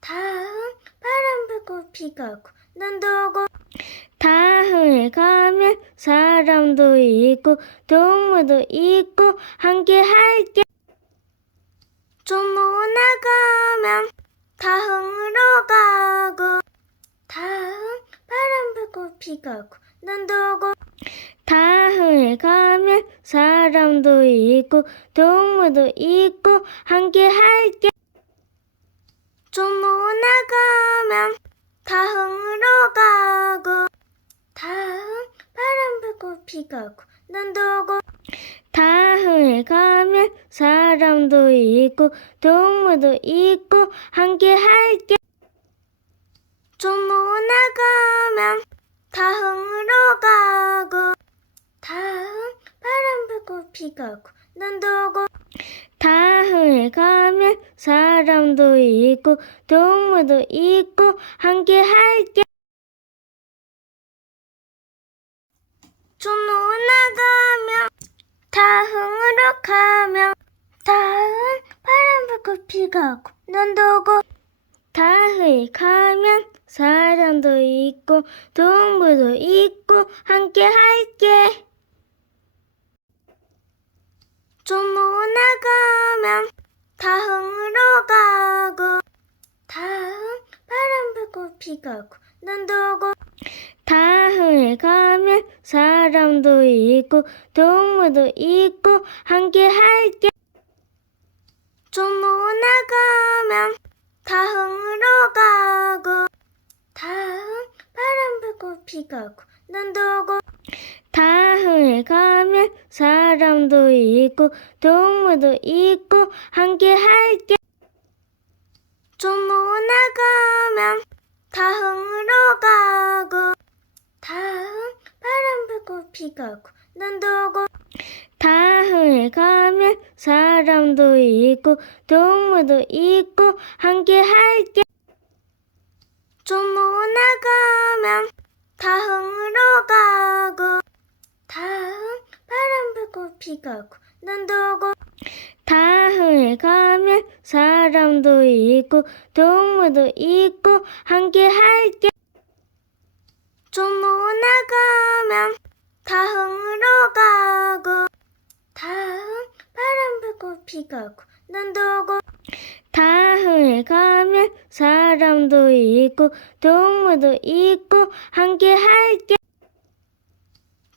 다흥 바람 불고 비가 오고 눈도 오고 다흥에 가면 사람도 있고 동물도 있고 함께 할게. 종로 나가면 다흥으로 가고 다흥 바람 불고 비가 오고 눈도 오고 다흥에 가면 사람도 있고 동물도 있고 함께 할게. 종로 나가면 다흥으로 가고 다흥 바람 불고 비가 오고 눈도 오고 다흥에 가면 사람도 있고 동물도 있고 함께 할게. 종로 나가면 다흥으로 가고 다흥 바람 불고 비가 오고 눈도 오고 다흥에 가면 사람도 있고 동물도 있고 함께 할게. 종로 나가면 다흥으로 가면 다흥 바람 불고 비가 오고 눈도 오고 다흥에 가면 사람도 있고 동물도 있고 함께 할게. 종로 나가면 다흥으로 가고 다흥 바람 불고 비가 오고 눈도 오고 다흥에 가면 사람도 있고 동물도 있고 함께 할게. 종로 나가면 다흥으로 가고 다흥 바람 불고 비가 오고 눈도 오고 다흥에 가면 사람도 있고 동물도 있고 함께 할게. 종로 나가면 다흥으로 가고 다흥 바람 불고 비가 오고 눈도 오고 다흥에 가면 사람도 있고 동물도 있고 함께 할게. 종로 나가면 다흥으로 가고 다흥 바람 불고 비가 오고 눈도 오고 다흥에 가면 사람도 있고 동물도 있고 함께 할게. 종로 나가면 다흥으로 가고 다흥 바람 불고 비가 오고 눈도 오고 다흥에 가면 사람도 있고 동물도 있고 함께 할게.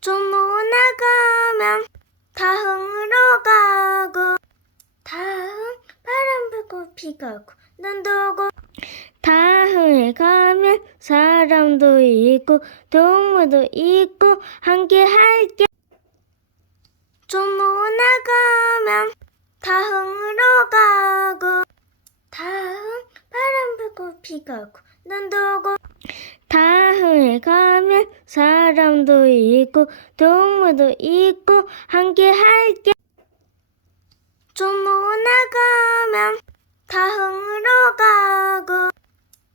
종로 나가면 다흥으로 가고 다흥 바람 불고 비가 오고 눈도 오고 다흥에 가면 사람도 있고 동물도 있고 함께 할게. 종로 나가면 다흥으로 가고 다흥 바람 불고 비가 오고 눈도 오고 다흥에 가면 사람도 있고 동물도 있고 함께 할게. 종로 나가면 다흥으로 가고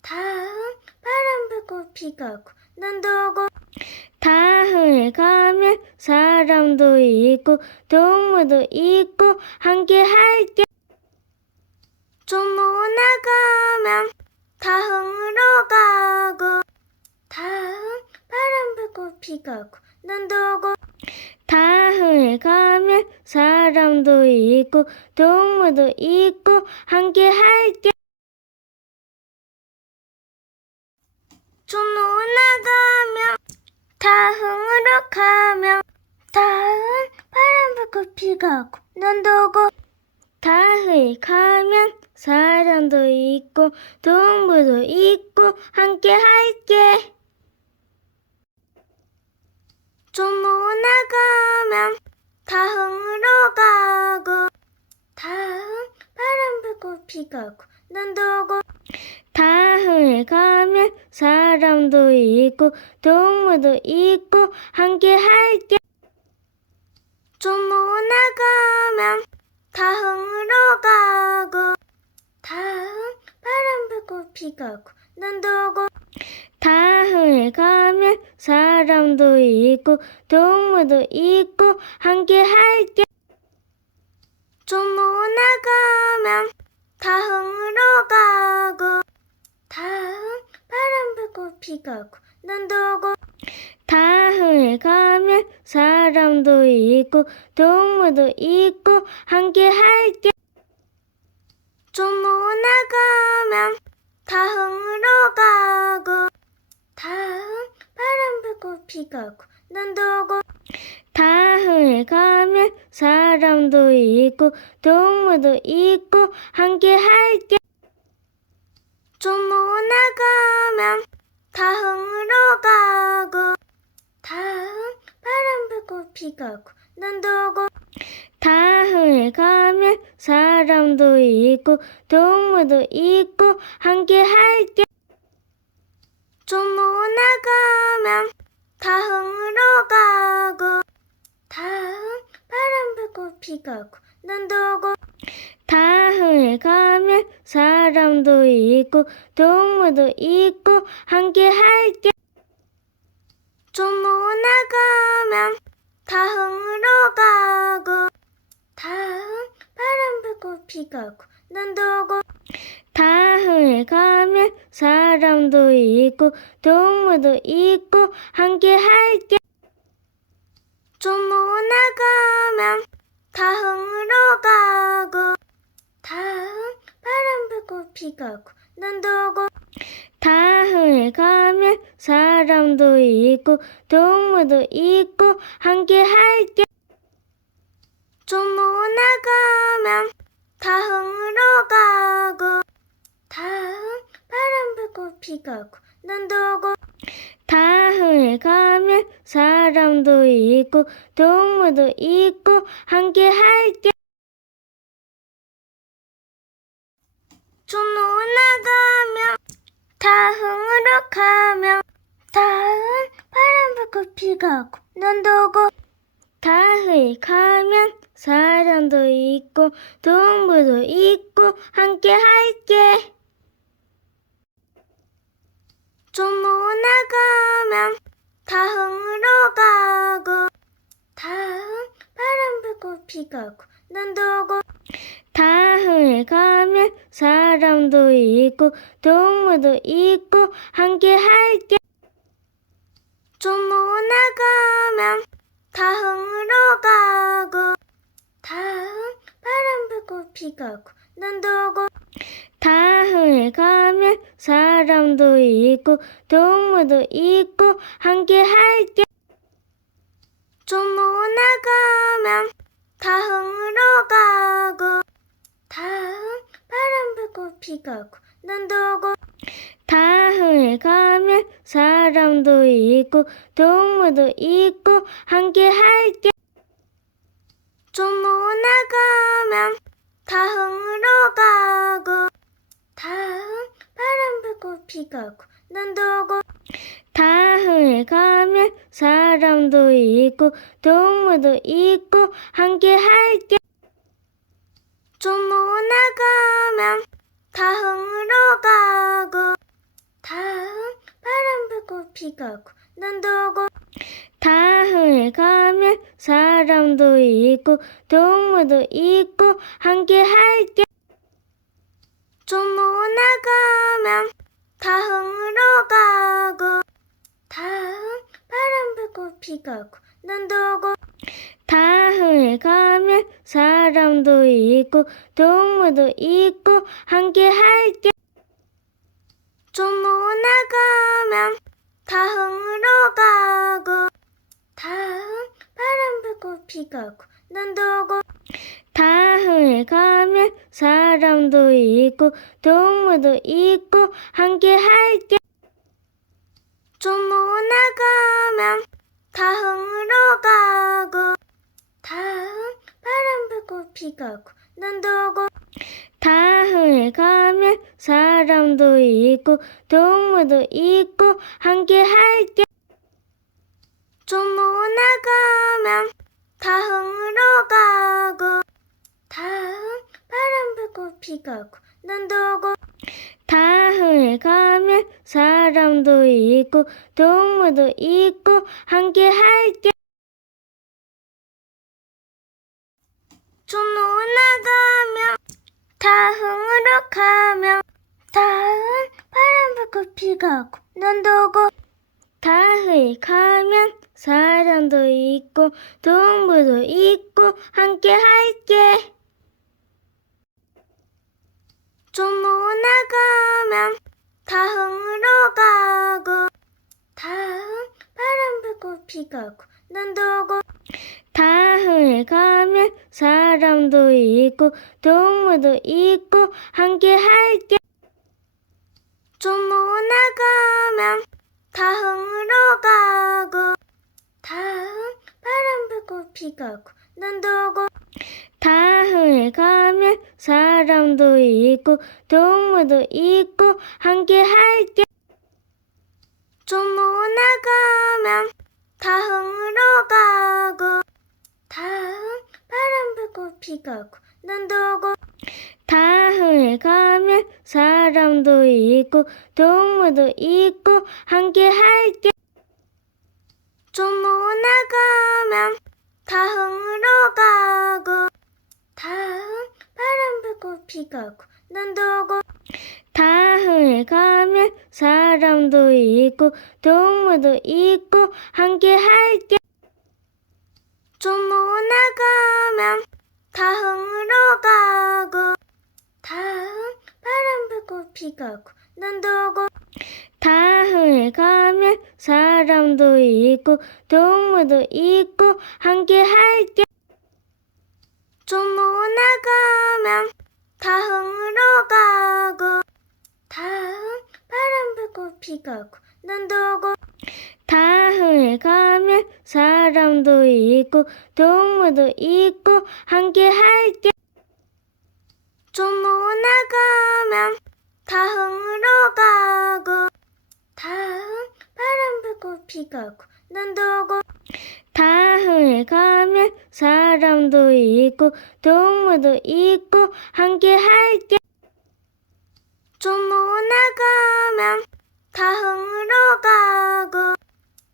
다흥 바람 불고 비가 오고 눈도 오고 다흥에 가면 사람도 있고 동물도 있고 함께 할게. 종로 나가면 다흥으로 가고 다흥 바람 불고 비가 오고 눈도 오고 다흥에 가면 사람도 있고 동물도 있고 함께 할게. 종로 나가면 다흥으로 가면 다흥 바람 불고 비가 오고 눈도 오고 다흥에 가면 사람도 있고 동물도 있고 함께 할게. 종로 나가면 다흥으로 가고 다흥 바람 불고 비가 오고 눈도 오고 다흥에 가면 사람도 있고 동물도 있고 함께 할게. 종로 나가면 다흥으로 가고 다흥 바람 불고 비가 오고 눈도 오고 다흥에 가면 사람도 있고 동물도 있고 함께 할게. 종로 나가면 다흥으로 가고 다흥 바람 불고 비가 오고 눈도 오고 다흥에 가면 사람도 있고 동물도 있고 함께 할게. 종로 나가면 다흥으로 가고 다흥 바람 불고 비가 오고 눈도 오고 다흥에 가면 사람도 있고 동물도 있고 함께 할게. 종로 나가면 다흥으로 가고 다흥 바람 불고 비가 오고 눈도 오고 다흥에 가면 사람도 있고 동물도 있고 함께 할게. 종로 나가면 다흥으로 가고 다흥 바람 불고 비가 오고 눈도 오고 다흥에 가면 사람도 있고 동물도 있고 함께 할게. 종로 나가면 다흥으로 가고 다흥 바람 불고 비가 오고 눈도 오고 다흥에 가면 사람도 있고 동물도 있고 함께 할게. 종로 나가면 다흥으로 가고 다흥 바람 불고 비가 오고 눈도 오고 다흥에 가면 사람도 있고 동물도 있고 함께 할게. 종로 나가면 다흥으로 가고 다흥 바람 불고 비가 오고 눈도 오고 다흥에 가면 사람도 있고 동물도 있고 함께 할게. 종로 나가면 다흥으로 가면 다흥 바람 불고 비가 오고 눈도 오고 다흥에 가면 사람도 있고 동물도 있고 함께 할게. 종로 나가면 다흥으로 가고 다흥 바람 불고 비가 오고 눈도 오고 다흥에 가면 사람도 있고 동물도 있고 함께 할게. 종로 나가면 다흥으로 가고 다흥 바람 불고 비가 오고 눈도 오고 다흥에 가면 사람도 있고 동물도 있고 함께 할게. 종로 나가면 다흥으로 가고 다흥 바람 불고 비가 오고 눈도 오고 다흥에 가면 사람도 있고 동물도 있고 함께 할게. 종로 나가면 다흥으로 가고 다흥 바람 불고 비가 오고 눈도 오고 다흥에 가면 사람도 있고 동물도 있고 함께 할게. 종로 나가면 다흥으로 가고 다흥 바람 불고 비가 오고 눈도 오고 다흥에 가면 사람도 있고 동물도 있고 함께 할게. 종로 나가면 다흥으로 가고 다흥 바람 불고 비가 오고 눈도 오고 다흥에 가면 사람도 있고 동물도 있고 함께 할게. 종로 나가면 다흥으로 가고 다흥 바람 불고 비가 오고 눈도 오고 다흥에 가면 사람도 있고 동물도 있고 함께 할게. 종로 나가면 다흥으로 가고 다흥 바람 불고 비가 오고 눈도 오고 다흥에 가면 사람 사람도 있고 동물도 있고 함께 할게. 종로 나가면 다흥으로 가고 다흥 바람 불고 비가 오고 눈도 오고 다흥에 가면 사람도 있고 동물도 있고 함께 할게. 종로 나가면 다흥으로 가면 다흥 바람 불고 비가 오고 눈도 오고 다흥에 가면 사람도 있고 동물도 있고 함께 할게. 종로 나가면 다흥으로 가고 다흥 바람 불고 비가 오고 눈도 오고 다흥에 가면 사람도 있고 동물도 있고 함께 할게. 종로 나가면 다흥으로 가고 다흥 바람 불고 비가 오고 눈도 오고 다흥에 가면 사람도 있고 동물도 있고 함께 할게. 종로 나가면 다흥으로 가고 다흥 바람 불고 비가 오고 눈도 오고 다흥에 가면 사람도 있고 동물도 있고 함께 할게. 종로 나가면 다흥으로 가고 다흥 바람 불고 비가 오고 눈도 오고 다흥에 가면 사람도 있고 동물도 있고 함께 할게. 종로 나가면 다흥으로 가고 다흥 바람 불고 비가 오고 눈도 오고 다흥에 가면 사람도 있고 동물도 있고 함께 할게. 종로 나가면 다흥으로 가고 다흥 바람 불고 비가 오고 눈도 오고 다흥에 가면 사람도 있고 동물도 있고 함께 할게. 종로 나가면 다흥으로 가고 다흥 바람 불고 비가 오고 눈도 오고 다흥에 가면 사람도 있고 동물도 있고 함께 할게. 종로 나가면 다흥으로 가고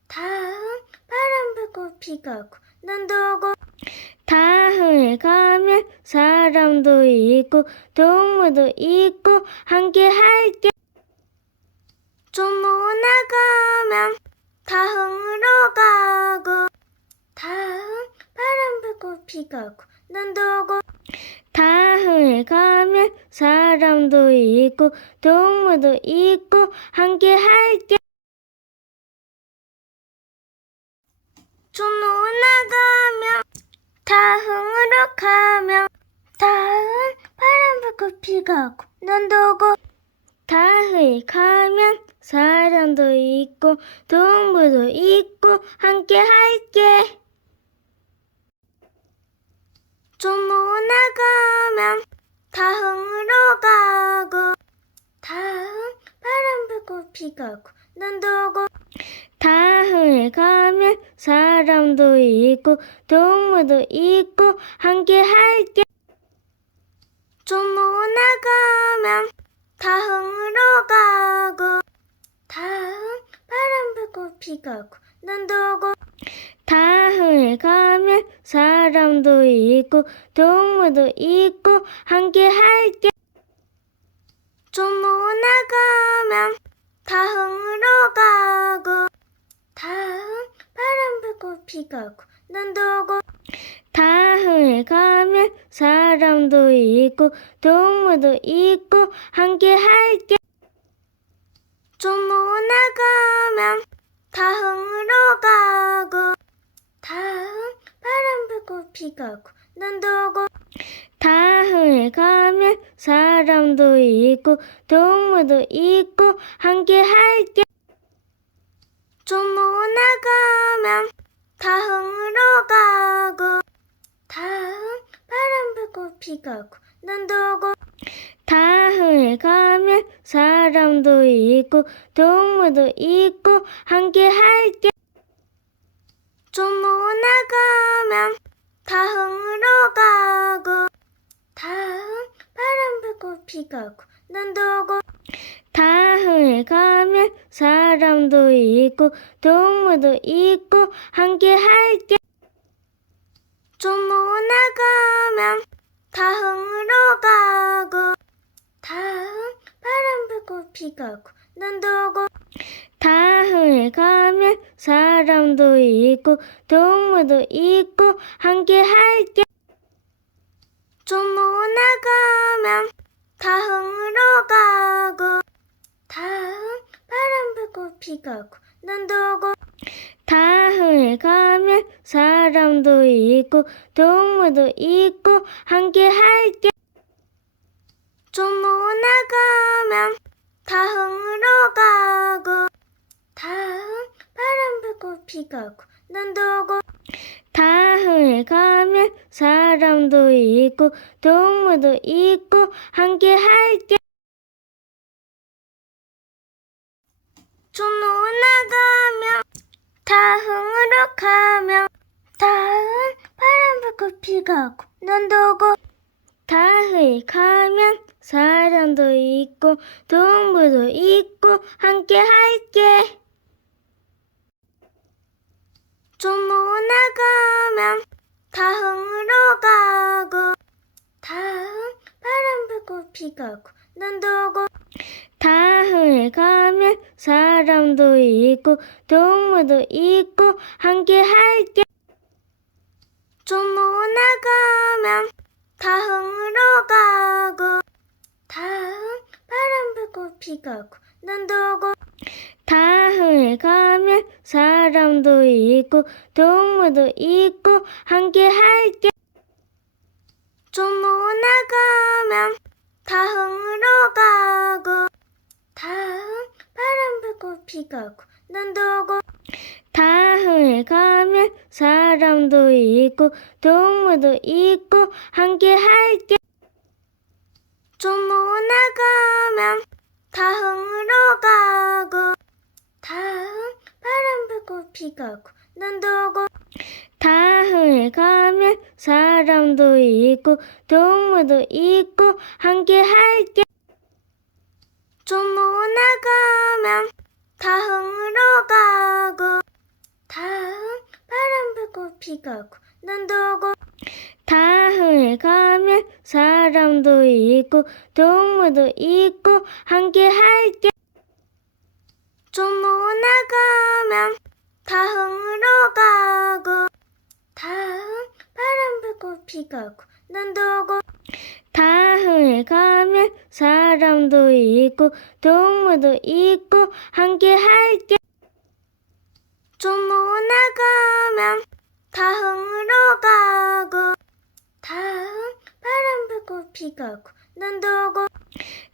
다흥 바람 불고 비가 오고 눈도 오고 다흥에 가면 사람도 있고 동물도 있고 함께 할게. 종로 나가면 다흥으로 가고 다흥 바람 불고 비가 오고 눈도 오고 다흥에 가면 사람도 있고 동물도 있고 함께 할게. 종로 나가면 다흥으로 가면 다흥 바람 불고 비가 오고 눈도 오고 다흥에 가면 사람도 있고 동물도 있고 함께 할게. 종로 나가면 다흥으로 가고 다흥 바람 불고 비가 오고 눈도 오고 다흥에 가면 사람도 있고 동물도 있고 함께 할게. 종로 나가면 다흥으로 가고 다흥 바람 불고 비가 오고 눈도 오고 다흥에 가면 사람도 있고 동물도 있고 함께 할게. 종로 나가면 다흥으로 가고 다흥 바람 불고 비가 오고 눈도 오고 다흥에 가면 사람도 있고 동물도 있고 함께 할게. 종로 나가면 다흥으로 가고 다흥 바람 불고 비가 오고 눈도 오고 다흥에 가면 사람도 있고 동물도 있고 함께 할게. 종로 나가면 다흥으로 가고 다흥 바람 불고 비가 오고 눈도 오고 다흥에 가면 사람도 있고 동물도 있고 함께 할게. 종로 나가면 다흥으로 가고 다흥 바람 불고 비가 오고 눈도 오고 다흥에 가면 사람도 있고 동물도 있고 함께 할게. 종로 나가면 다흥으로 가고 다흥 바람 불고 비가 오고 눈도 오고 다흥에 가면 사람도 있고 동물도 있고 함께 할게. 종로 나가면 다흥으로 가고 다흥 바람 불고 비가 오고 눈도 오고 다흥에 가면 사람도 있고 동물도 있고 함께 할게. 종로 나가면 다흥으로 가고 다흥 바람 불고 비가 오고 눈도 오고 다흥에 가면 사람도 있고 동물도 있고 함께 할게. 종로 나가면 다흥으로 가면 다흥 바람 불고 비가 오고 눈도 오고 다흥에 가면 사람도 있고 동물도 있고 함께 할게. 종로 나가면 다흥으로 가고 다흥 바람 불고 비가 오고 눈도 오고 다흥에 가면 사람도 있고 동물도 있고 함께 할게. 종로 나가면 다흥으로 가고 다흥 바람 불고 비가 오고 눈도 오고 다흥에 가면 사람도 있고 동물도 있고 함께 할게. 종로 나가면 다흥으로 가고 다흥 바람 불고 비가 오고 눈도 오고 다흥에 가면 사람도 있고 동물도 있고 함께 할게. 종로 나가면 다흥으로 가고 다흥 바람 불고 비가 오고 눈도 오고 다흥에 가면 사람도 있고 동물도 있고 함께 할게. 종로 나가면 다흥으로 가고 다흥 바람 불고 비가 오고 눈도 오고 다흥에 가면 사람도 있고 동물도 있고 함께 할게. 종로 나가면 다흥으로 가고 다흥 바람 불고 비가 오고 눈도 오고 다흥에 가면 사람도 있고 동물도 있고 함께 할게. 종로 나가면 다흥으로 가고 다흥 바람 불고 비가 오고 눈도 오고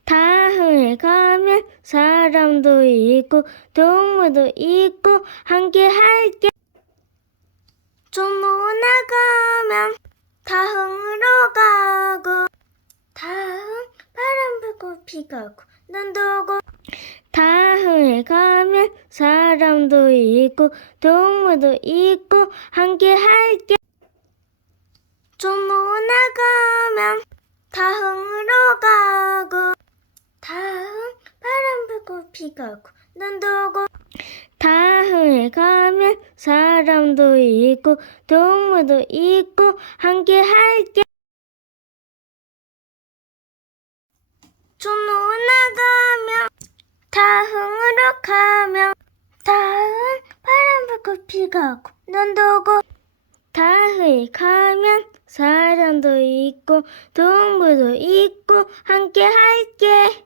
다흥에 가면 사람도 있고 동물도 있고 함께 할게. 종로 나가면 다흥으로 가고 다흥 바람 불고 비가 오고 눈도 오고 다흥에 가면 사람도 있고 동물도 있고 함께 할게. 종로 나가면 다흥으로 가고 다흥 바람 불고 비가 오고 눈도 오고 다흥에 가면 사람도 있고 동물도 있고 함께 할게. 종로 나가면 다흥으로 가면 다흥 바람 불고 비가 오고 눈도 오고 다흥에 가면 사람도 있고 동물도 있고 함께 할게.